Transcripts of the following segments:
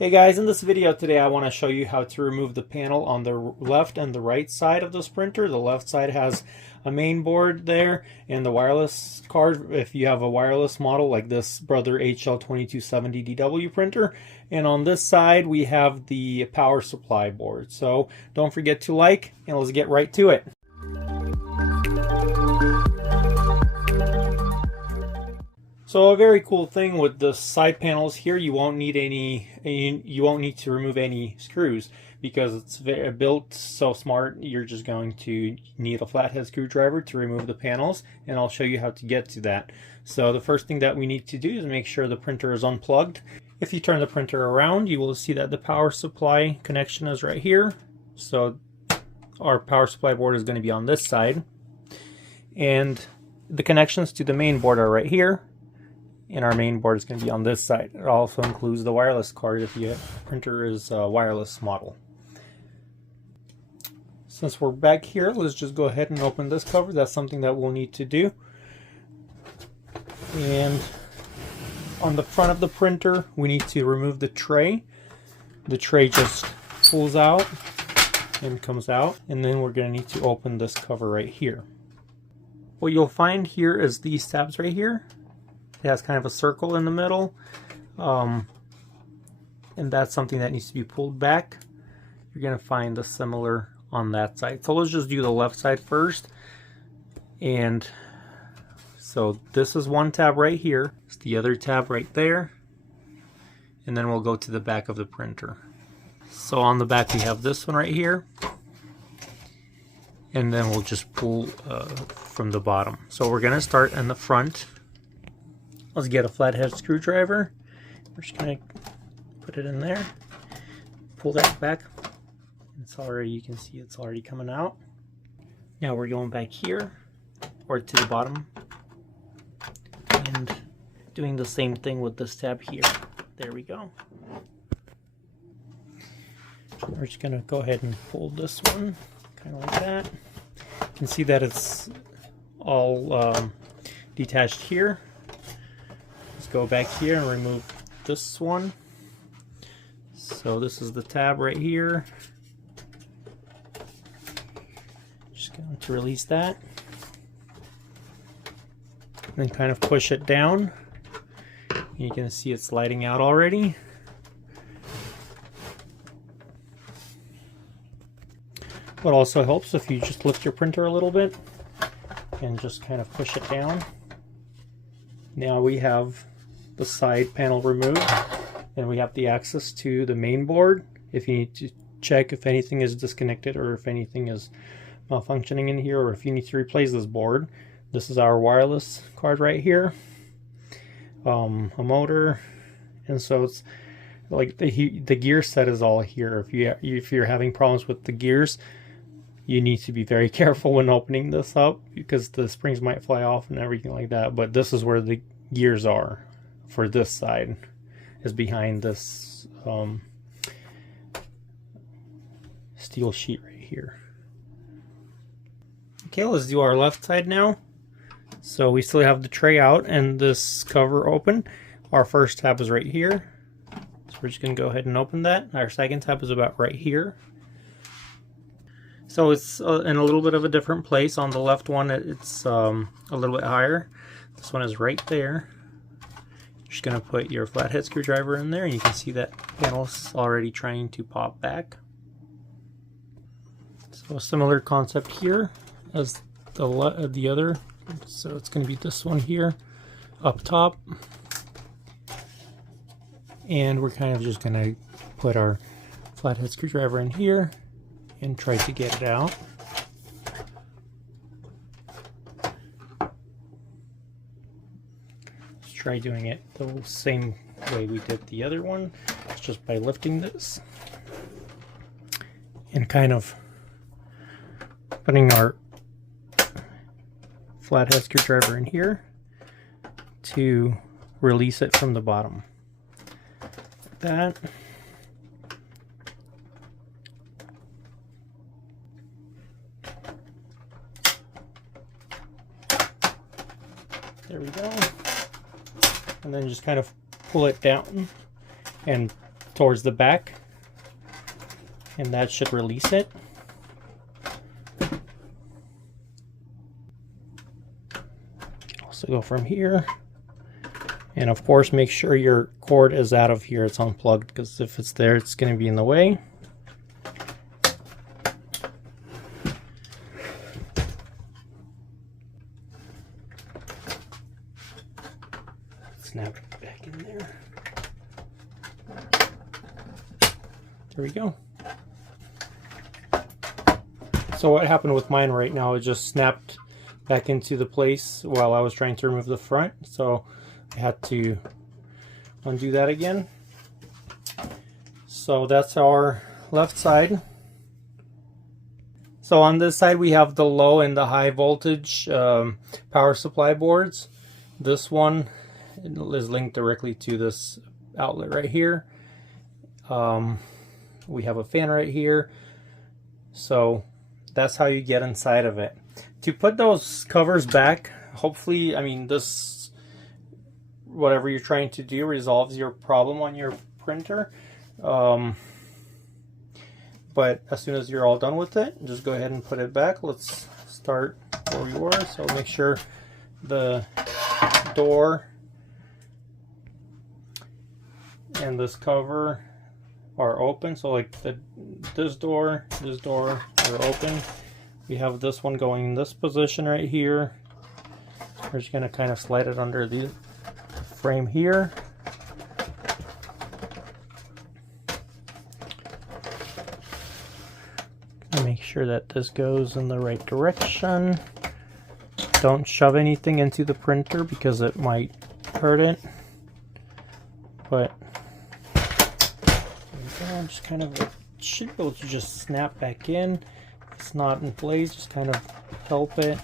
Hey guys, in this video today I want to show you how to remove the panel on the left and the right side of this printer. The left side has a main board there and the wireless card if you have a wireless model like this Brother HL-2270dw printer. And on this side we have the power supply board. So don't forget to like, and let's get right to it. So a very cool thing with the side panels here, you won't need to remove any screws because it's built so smart. You're just going to need a flathead screwdriver to remove the panels, and I'll show you how to get to that. So the first thing that we need to do is make sure the printer is unplugged. If you turn the printer around, you will see that the power supply connection is right here. So our power supply board is going to be on this side, and the connections to the main board are right here. And our main board is going to be on this side. It also includes the wireless card if your printer is a wireless model. Since we're back here, let's just go ahead and open this cover. That's something that we'll need to do. And on the front of the printer, we need to remove the tray. The tray just pulls out and comes out. And then we're going to need to open this cover right here. What you'll find here is these tabs right here. It has kind of a circle in the middle, and that's something that needs to be pulled back. You're going to find a similar on that side. So let's just do the left side first. And so this is one tab right here. It's the other tab right there. And then we'll go to the back of the printer. So on the back we have this one right here. And then we'll just pull from the bottom. So we're going to start in the front. Let's get a flathead screwdriver. We're just going to put it in there. Pull that back. It's already, you can see it's already coming out. Now we're going back here, or to the bottom, and doing the same thing with this tab here. There we go. We're just going to go ahead and pull this one, kind of like that. You can see that it's all detached here. Go back here and remove this one. So this is the tab right here. Just going to release that. And then kind of push it down. You can see it's sliding out already. What also helps if you just lift your printer a little bit and just kind of push it down. Now we have the side panel removed, and we have the access to the main board if you need to check if anything is disconnected or if anything is malfunctioning in here, or if you need to replace this board. This is our wireless card right here, a motor, and so it's like the gear set is all here. If you're having problems with the gears, you need to be very careful when opening this up because the springs might fly off and everything like that. But this is where the gears are. For this side is behind this steel sheet right here. Okay, let's do our left side now. So we still have the tray out and this cover open. Our first tab is right here, so we're just going to go ahead and open that. Our second tab is about right here. So it's in a little bit of a different place. On the left one it's a little bit higher. This one is right there. Just going to put your flathead screwdriver in there, and you can see that panel's already trying to pop back. So a similar concept here as the other. So it's going to be this one here up top. And we're kind of just going to put our flathead screwdriver in here and try to get it out. Try doing it the same way we did the other one. It's just by lifting this and kind of putting our flathead screwdriver in here to release it from the bottom. Like that. There we go. And then just kind of pull it down and towards the back, and that should release it. Also go from here, and of course make sure your cord is out of here, it's unplugged, because if it's there it's going to be in the way. Snap it back in there. There we go. So what happened with mine right now, it just snapped back into the place while I was trying to remove the front, so I had to undo that again. So that's our left side. So on this side we have the low and the high voltage power supply boards. This one is linked directly to this outlet right here. We have a fan right here. So that's how you get inside of it. To put those covers back, hopefully, I mean, this, whatever you're trying to do, resolves your problem on your printer. But as soon as you're all done with it, just go ahead and put it back. Let's start where we were. So make sure the door and this cover are open. So like this door are open. We have this one going in this position right here. We're just going to kind of slide it under the frame here. Make sure that this goes in the right direction. Don't shove anything into the printer because it might hurt it. But just kind of, it should be able to just snap back in. If it's not in place, just kind of help it.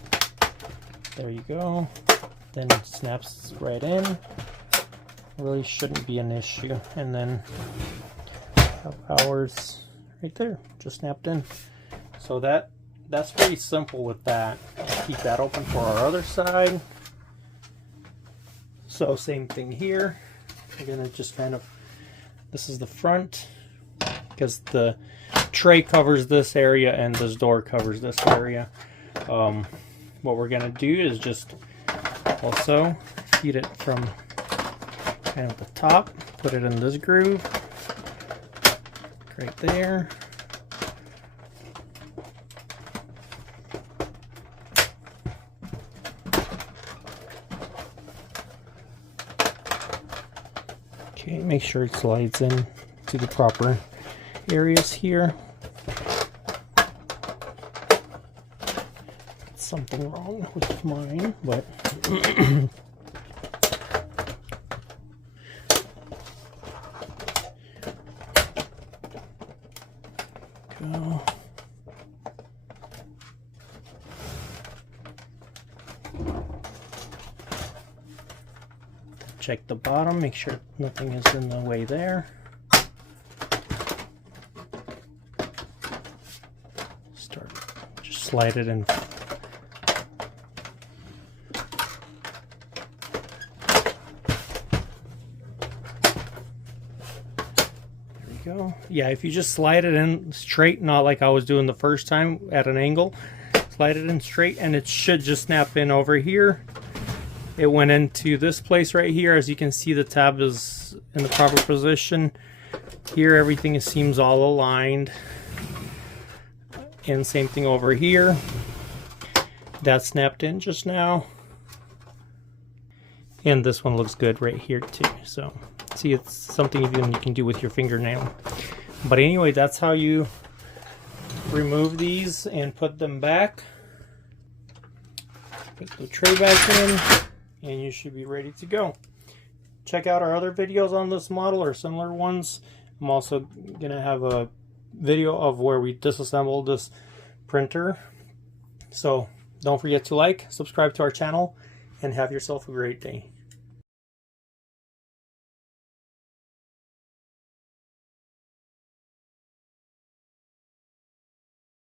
There you go. Then it snaps right in. Really shouldn't be an issue. And then have ours right there, just snapped in. So that's pretty simple with that. Keep that open for our other side. So same thing here. We're gonna just kind of, this is the front, because the tray covers this area and this door covers this area. What we're gonna do is just also feed it from kind of the top, put it in this groove right there. Okay, make sure it slides in to the proper areas here. Something wrong with mine, but go. Check the bottom, make sure nothing is in the way there. Just slide it in. Go. Yeah, if you just slide it in straight, not like I was doing the first time at an angle, slide it in straight and it should just snap in over here. It went into this place right here. As you can see, the tab is in the proper position. Here everything seems all aligned, and same thing over here. That snapped in just now, and this one looks good right here too. So see, it's something even you can do with your fingernail. But anyway, that's how you remove these and put them back. Put the tray back in, and you should be ready to go. Check out our other videos on this model or similar ones. I'm also gonna have a video of where we disassembled this printer. So don't forget to like, subscribe to our channel, and have yourself a great day.